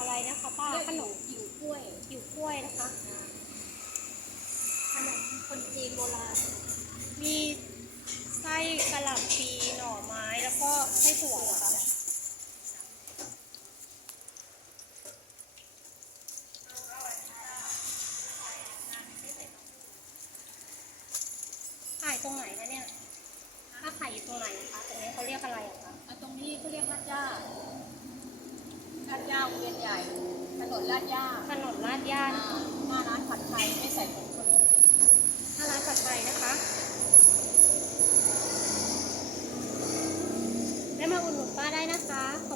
อะไรนะคะป้าขนมอยู่กล้วยอยู่กล้วยนะคะขนมคนจีนโบราณมีไส้กระหล่ำปีหน่อไม้แล้วก็ไส้ถั่วนะคะขายตรงไหนคะเนี่ย ถ้าขายอยู่ตรงไหนคะ ตรงนี้เขาเรียกอะไรอะคะ ตรงนี้เขาเรียกลาดย่าลาดย่า โรงเวียนใหญ่ ถนนลาดย่าถนนลาดย่าอ่าหน้าร้านผัดไทยไม่ใส่ผงชูรสหน้าร้านผัดไทยนะคะได้มาอุดหนุนป้าได้นะคะขอบคุณ